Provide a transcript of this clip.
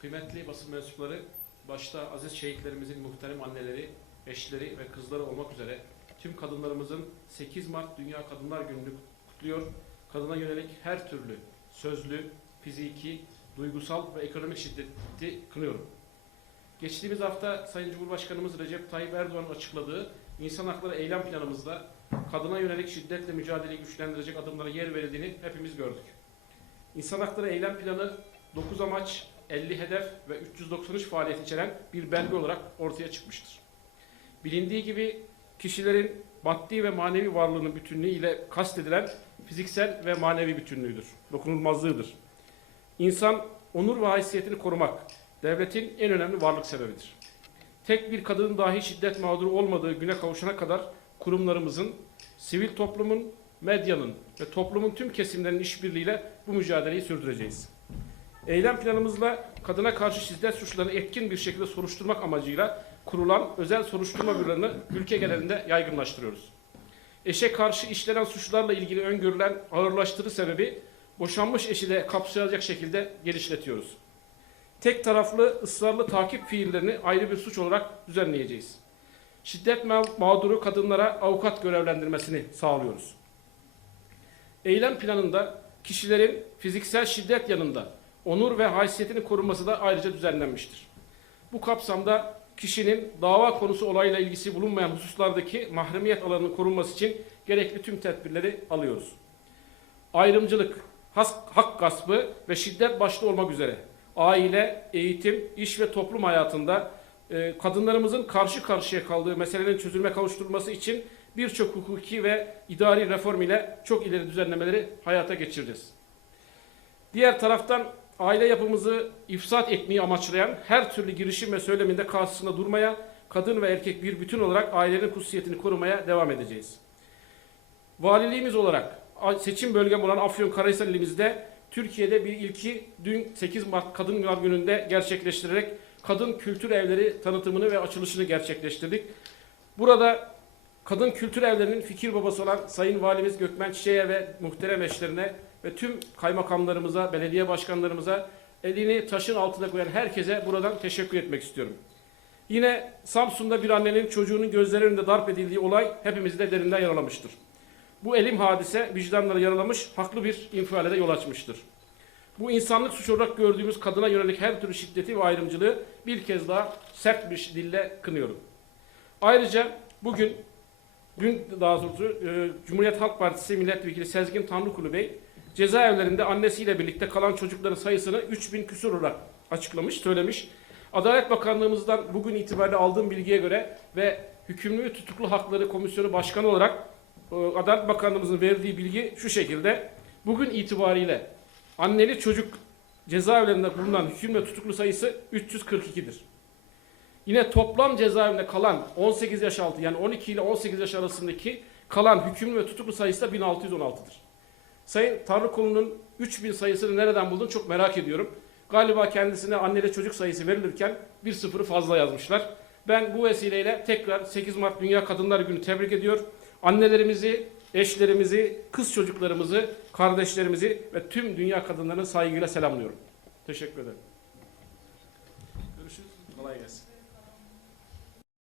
Kıymetli basın mensupları, başta aziz şehitlerimizin muhterem anneleri, eşleri ve kızları olmak üzere tüm kadınlarımızın 8 Mart Dünya Kadınlar Günü'nü kutluyor. Kadına yönelik her türlü sözlü, fiziki, duygusal ve ekonomik şiddeti kınıyorum. Geçtiğimiz hafta Sayın Cumhurbaşkanımız Recep Tayyip Erdoğan'ın açıkladığı insan hakları eylem planımızda kadına yönelik şiddetle mücadeleyi güçlendirecek adımlara yer verildiğini hepimiz gördük. İnsan hakları eylem planı 9 amaç, 50 hedef ve 393 faaliyet içeren bir belge olarak ortaya çıkmıştır. Bilindiği gibi kişilerin maddi ve manevi varlığının bütünlüğü ile kastedilen fiziksel ve manevi bütünlüğüdür, dokunulmazlığıdır. İnsan onur ve haysiyetini korumak devletin en önemli varlık sebebidir. Tek bir kadının dahi şiddet mağduru olmadığı güne kavuşana kadar kurumlarımızın, sivil toplumun, medyanın ve toplumun tüm kesimlerinin işbirliğiyle bu mücadeleyi sürdüreceğiz. Eylem planımızla kadına karşı şiddet suçlarını etkin bir şekilde soruşturmak amacıyla kurulan özel soruşturma bürolarını ülke genelinde yaygınlaştırıyoruz. Eşe karşı işlenen suçlarla ilgili öngörülen ağırlaştırı sebebi boşanmış eşi de kapsayacak şekilde genişletiyoruz. Tek taraflı ısrarlı takip fiillerini ayrı bir suç olarak düzenleyeceğiz. Şiddet ma- mağduru kadınlara avukat görevlendirmesini sağlıyoruz. Eylem planında kişilerin fiziksel şiddet yanında onur ve haysiyetini korunması da ayrıca düzenlenmiştir. Bu kapsamda kişinin dava konusu olayla ilgisi bulunmayan hususlardaki mahremiyet alanının korunması için gerekli tüm tedbirleri alıyoruz. Ayrımcılık, has- hak gaspı ve şiddet başta olmak üzere aile, eğitim, iş ve toplum hayatında e, kadınlarımızın karşı karşıya kaldığı meselelerin çözülme kavuşturulması için birçok hukuki ve idari reform ile çok ileri düzenlemeleri hayata geçireceğiz. Diğer taraftan aile yapımızı ifsat etmeyi amaçlayan her türlü girişim ve söyleminde karşısında durmaya, kadın ve erkek bir bütün olarak ailenin kutsiyetini korumaya devam edeceğiz. Valiliğimiz olarak seçim bölgem olan Afyonkarahisar ilimizde Türkiye'de bir ilki dün 8 Mart Kadınlar Günü'nde gerçekleştirerek kadın kültür evleri tanıtımını ve açılışını gerçekleştirdik. Burada kadın kültür evlerinin fikir babası olan Sayın Valimiz Gökmen Çiçek'e ve muhterem eşlerine ve tüm kaymakamlarımıza, belediye başkanlarımıza elini taşın altına koyan herkese buradan teşekkür etmek istiyorum. Yine Samsun'da bir annenin çocuğunun gözleri önünde darp edildiği olay hepimizi de derinden yaralamıştır. Bu elim hadise vicdanları yaralamış, haklı bir infiale de yol açmıştır. Bu insanlık suçu olarak gördüğümüz kadına yönelik her türlü şiddeti ve ayrımcılığı bir kez daha sert bir dille kınıyorum. Ayrıca bugün, dün daha doğrusu e, Cumhuriyet Halk Partisi Milletvekili Sezgin Tanrıkulu Bey, cezaevlerinde annesiyle birlikte kalan çocukların sayısını 3000 küsur olarak açıklamış, söylemiş. Adalet Bakanlığımızdan bugün itibariyle aldığım bilgiye göre ve Hükümlü Tutuklu Hakları Komisyonu Başkanı olarak e, Adalet Bakanlığımızın verdiği bilgi şu şekilde. Bugün itibariyle anneli çocuk cezaevlerinde bulunan hükümlü tutuklu sayısı 342'dir. Yine toplam cezaevinde kalan 18 yaş altı yani 12 ile 18 yaş arasındaki kalan hükümlü ve tutuklu sayısı da 1616'dır. Sayın Tanrıkulu'nun 3000 sayısını nereden buldun çok merak ediyorum. Galiba kendisine anneli çocuk sayısı verilirken bir sıfırı fazla yazmışlar. Ben bu vesileyle tekrar 8 Mart Dünya Kadınlar Günü tebrik ediyor. Annelerimizi, eşlerimizi, kız çocuklarımızı, kardeşlerimizi ve tüm dünya kadınlarını saygıyla selamlıyorum. Teşekkür ederim. Görüşürüz. Kolay gelsin.